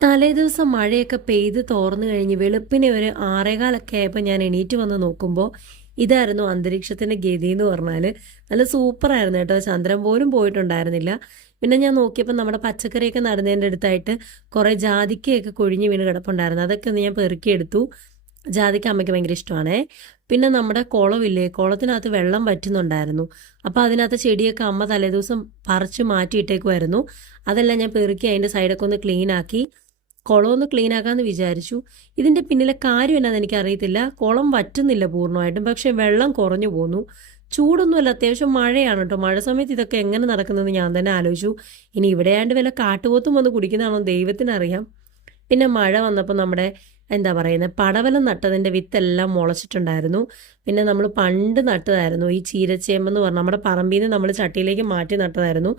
തലേദിവസം മഴയൊക്കെ പെയ്ത് തോർന്നു കഴിഞ്ഞ് വെളുപ്പിനെ ഒരു 6:15 ആയപ്പോൾ ഞാൻ എണീറ്റ് വന്ന് നോക്കുമ്പോൾ ഇതായിരുന്നു അന്തരീക്ഷത്തിന്റെ ഗതി എന്ന് പറഞ്ഞാൽ. നല്ല സൂപ്പറായിരുന്നു കേട്ടോ. ചന്ദ്രൻ പോലും പോയിട്ടുണ്ടായിരുന്നില്ല. പിന്നെ ഞാൻ നോക്കിയപ്പോൾ നമ്മുടെ പച്ചക്കറിയൊക്കെ നടുന്നതിൻ്റെ അടുത്തായിട്ട് കുറേ ജാതിക്കയൊക്കെ കൊഴിഞ്ഞ് വീണ് കിടപ്പുണ്ടായിരുന്നു. അതൊക്കെ ഒന്ന് ഞാൻ പെറുക്കിയെടുത്തു. ജാതിക്ക അമ്മയ്ക്ക് ഭയങ്കര ഇഷ്ടമാണേ. പിന്നെ നമ്മുടെ കുളമില്ലേ, കുളത്തിനകത്ത് വെള്ളം വറ്റുന്നുണ്ടായിരുന്നു. അപ്പോൾ അതിനകത്ത് ചെടിയൊക്കെ അമ്മ തലേദിവസം പറിച്ച് മാറ്റിയിട്ടേക്കുമായിരുന്നു. അതെല്ലാം ഞാൻ പെറുക്കി അതിൻ്റെ സൈഡൊക്കെ ഒന്ന് ക്ലീൻ ആക്കി കുളമൊന്ന് ക്ലീൻ ആക്കാമെന്ന് വിചാരിച്ചു. ഇതിൻ്റെ പിന്നിലെ കാര്യം എന്നാന്ന് എനിക്കറിയത്തില്ല. കുളം വറ്റുന്നില്ല പൂർണ്ണമായിട്ടും, പക്ഷെ വെള്ളം കുറഞ്ഞു പോന്നു. ചൂടൊന്നുമല്ല, അത്യാവശ്യം മഴയാണ് കേട്ടോ. മഴ സമയത്ത് ഇതൊക്കെ എങ്ങനെ നടക്കുന്നതെന്ന് ഞാൻ തന്നെ ആലോചിച്ചു. ഇനി ഇവിടെയാണ്ട് വല്ല കാട്ടുപോത്തും വന്ന് കുടിക്കുന്നതാണോ ദൈവത്തിനറിയാം. പിന്നെ മഴ വന്നപ്പോൾ നമ്മുടെ എന്താ പറയുന്നത്, പടവലം നട്ടതിൻ്റെ വിത്തെല്ലാം മുളച്ചിട്ടുണ്ടായിരുന്നു. പിന്നെ നമ്മൾ പണ്ട് നട്ടതായിരുന്നു ഈ ചീരച്ചേമ്പെന്ന് പറഞ്ഞാൽ, നമ്മുടെ പറമ്പിൽ നിന്ന് നമ്മൾ ചട്ടിയിലേക്ക് മാറ്റി നട്ടതായിരുന്നു.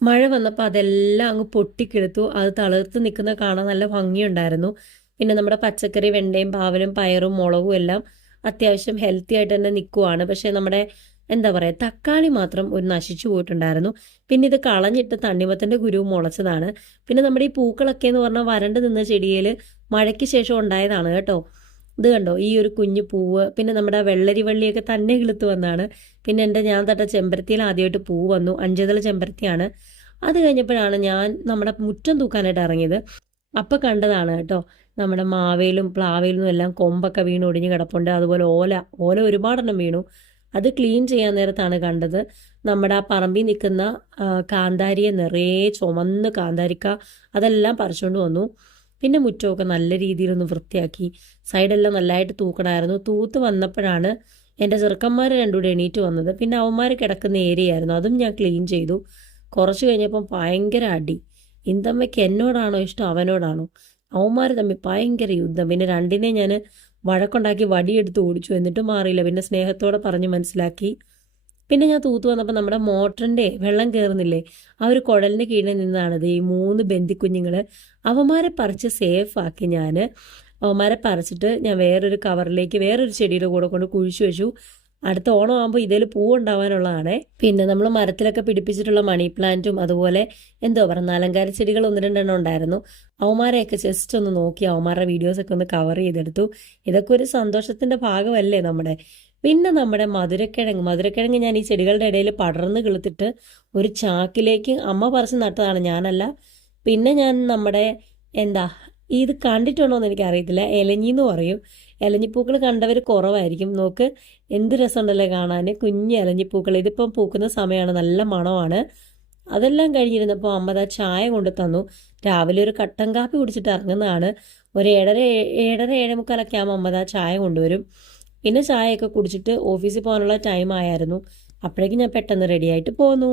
മഴ വന്നപ്പോൾ അതെല്ലാം അങ്ങ് പൊട്ടിക്കെടുത്തു. അത് തളിർത്ത് നിൽക്കുന്ന കാണാൻ നല്ല ഭംഗിയുണ്ടായിരുന്നു. പിന്നെ നമ്മുടെ പച്ചക്കറി വെണ്ടയും പാവലും പയറും മുളകും എല്ലാം അത്യാവശ്യം ഹെൽത്തി ആയിട്ട് തന്നെ നിൽക്കുവാണ്. പക്ഷേ നമ്മുടെ എന്താ പറയുക, തക്കാളി മാത്രം ഒരു നശിച്ചു പോയിട്ടുണ്ടായിരുന്നു. പിന്നെ ഇത് കളഞ്ഞിട്ട് തണ്ണിമത്തൻ്റെ കുരുവും മുളച്ചതാണ്. പിന്നെ നമ്മുടെ ഈ പൂക്കളൊക്കെ എന്ന് പറഞ്ഞാൽ വരണ്ട് നിന്ന ചെടിയിൽ മഴയ്ക്ക് ശേഷം ഉണ്ടായതാണ് കേട്ടോ. ഇത് കണ്ടോ, ഈ ഒരു കുഞ്ഞു പൂവ്. പിന്നെ നമ്മുടെ വെള്ളരി വള്ളിയൊക്കെ തന്നെ കിളുത്ത് വന്നാണ്. പിന്നെ ഞാൻ തട്ട ചെമ്പരത്തിയിൽ ആദ്യമായിട്ട് പൂ വന്നു. 5 ചെമ്പരത്തിയാണ്. അത് കഴിഞ്ഞപ്പോഴാണ് ഞാൻ നമ്മുടെ മുറ്റം തൂക്കാനായിട്ട് ഇറങ്ങിയത്. അപ്പം കണ്ടതാണ് കേട്ടോ, നമ്മുടെ മാവേലും പ്ലാവേലും എല്ലാം കൊമ്പൊക്കെ വീണ് ഒടിഞ്ഞ് കിടപ്പുണ്ട്. അതുപോലെ ഓല ഒരുപാടെണ്ണം വീണു. അത് ക്ലീൻ ചെയ്യാൻ നേരത്താണ് കണ്ടത് നമ്മുടെ ആ പറമ്പിൽ നിൽക്കുന്ന കാന്താരിയെ നിറയെ ചുമന്ന് കാന്താരിക്ക അതെല്ലാം പറിച്ചുകൊണ്ട് വന്നു. പിന്നെ മുറ്റമൊക്കെ നല്ല രീതിയിലൊന്ന് വൃത്തിയാക്കി. സൈഡെല്ലാം നല്ലതായിട്ട് തൂക്കണമായിരുന്നു. തൂത്ത് വന്നപ്പോഴാണ് എൻ്റെ ചെറുക്കന്മാർ രണ്ടുകൂടെ എണീറ്റ് വന്നത്. പിന്നെ അവന്മാർ കിടക്കുന്ന ഏരിയ ആയിരുന്നു, അതും ഞാൻ ക്ലീൻ ചെയ്തു. കുറച്ച് കഴിഞ്ഞപ്പം ഭയങ്കര അടി. ഇന്ദമ്മയ്ക്ക് എന്നോടാണോ ഇഷ്ടം അവനോടാണോ, അവന്മാർ തമ്മിൽ ഭയങ്കര യുദ്ധം. പിന്നെ രണ്ടിനെ ഞാൻ വഴക്കുണ്ടാക്കി വടിയെടുത്ത് ഓടിച്ചു. എന്നിട്ടും മാറിയില്ല. പിന്നെ സ്നേഹത്തോടെ പറഞ്ഞ് മനസ്സിലാക്കി. പിന്നെ ഞാൻ തൂത്ത് വന്നപ്പോൾ നമ്മുടെ മോട്ടറിൻ്റെ വെള്ളം കയറുന്നില്ലേ, ആ ഒരു കുഴലിൻ്റെ കീഴിൽ നിന്നാണിത് ഈ 3 ബന്ദിക്കുഞ്ഞുങ്ങൾ. അവന്മാരെ പറിച്ച് സേഫാക്കി. അവന്മാരെ പറിച്ചിട്ട് ഞാൻ വേറൊരു കവറിലേക്ക് വേറൊരു ചെടിയുടെ കൂടെ കൊണ്ട് കുഴിച്ചു വെച്ചു. അടുത്ത ഓണം ആകുമ്പോൾ ഇതിൽ പൂവുണ്ടാവാനുള്ളതാണേ. പിന്നെ നമ്മൾ മരത്തിലൊക്കെ പിടിപ്പിച്ചിട്ടുള്ള മണി പ്ലാന്റും അതുപോലെ എന്തോ പറയുക അലങ്കാര ചെടികൾ 1-2 ഉണ്ടായിരുന്നു. അവന്മാരെയൊക്കെ ജസ്റ്റ് ഒന്ന് നോക്കി അവന്മാരുടെ വീഡിയോസൊക്കെ ഒന്ന് കവർ ചെയ്തെടുത്തു. ഇതൊക്കെ ഒരു സന്തോഷത്തിൻ്റെ ഭാഗമല്ലേ നമ്മുടെ. പിന്നെ നമ്മുടെ മധുരക്കിഴങ്ങ് ഞാൻ ഈ ചെടികളുടെ ഇടയിൽ പടർന്ന് കിളുത്തിട്ട് ഒരു ചാക്കിലേക്ക് അമ്മ പറിച്ച് നട്ടതാണ്, ഞാനല്ല. പിന്നെ ഞാൻ നമ്മുടെ എന്താ ഇത് കണ്ടിട്ടുണ്ടോ എന്ന് എനിക്കറിയത്തില്ല, ഇലഞ്ഞിന്ന് പറയും. ഇലഞ്ഞിപ്പൂക്കൾ കണ്ടവർ കുറവായിരിക്കും. നോക്ക് എന്ത് രസമുണ്ടല്ലേ കാണാൻ, കുഞ്ഞ് ഇലഞ്ഞിപ്പൂക്കൾ. ഇതിപ്പം പൂക്കുന്ന സമയമാണ്, നല്ല മണമാണ്. അതെല്ലാം കഴിഞ്ഞിരുന്നപ്പോൾ അമ്മ ചായ കൊണ്ട് തന്നു. രാവിലെ ഒരു കട്ടൻ കാപ്പി കുടിച്ചിട്ട് ഇറങ്ങുന്നതാണ്. ഒരു 7:30 ആകുമ്പോൾ അമ്മ ചായ കൊണ്ടുവരും. പിന്നെ ചായയൊക്കെ കുടിച്ചിട്ട് ഓഫീസിൽ പോകാനുള്ള ടൈം ആയിരുന്നു. അപ്പോഴേക്കും ഞാൻ പെട്ടെന്ന് റെഡിയായിട്ട് പോന്നു.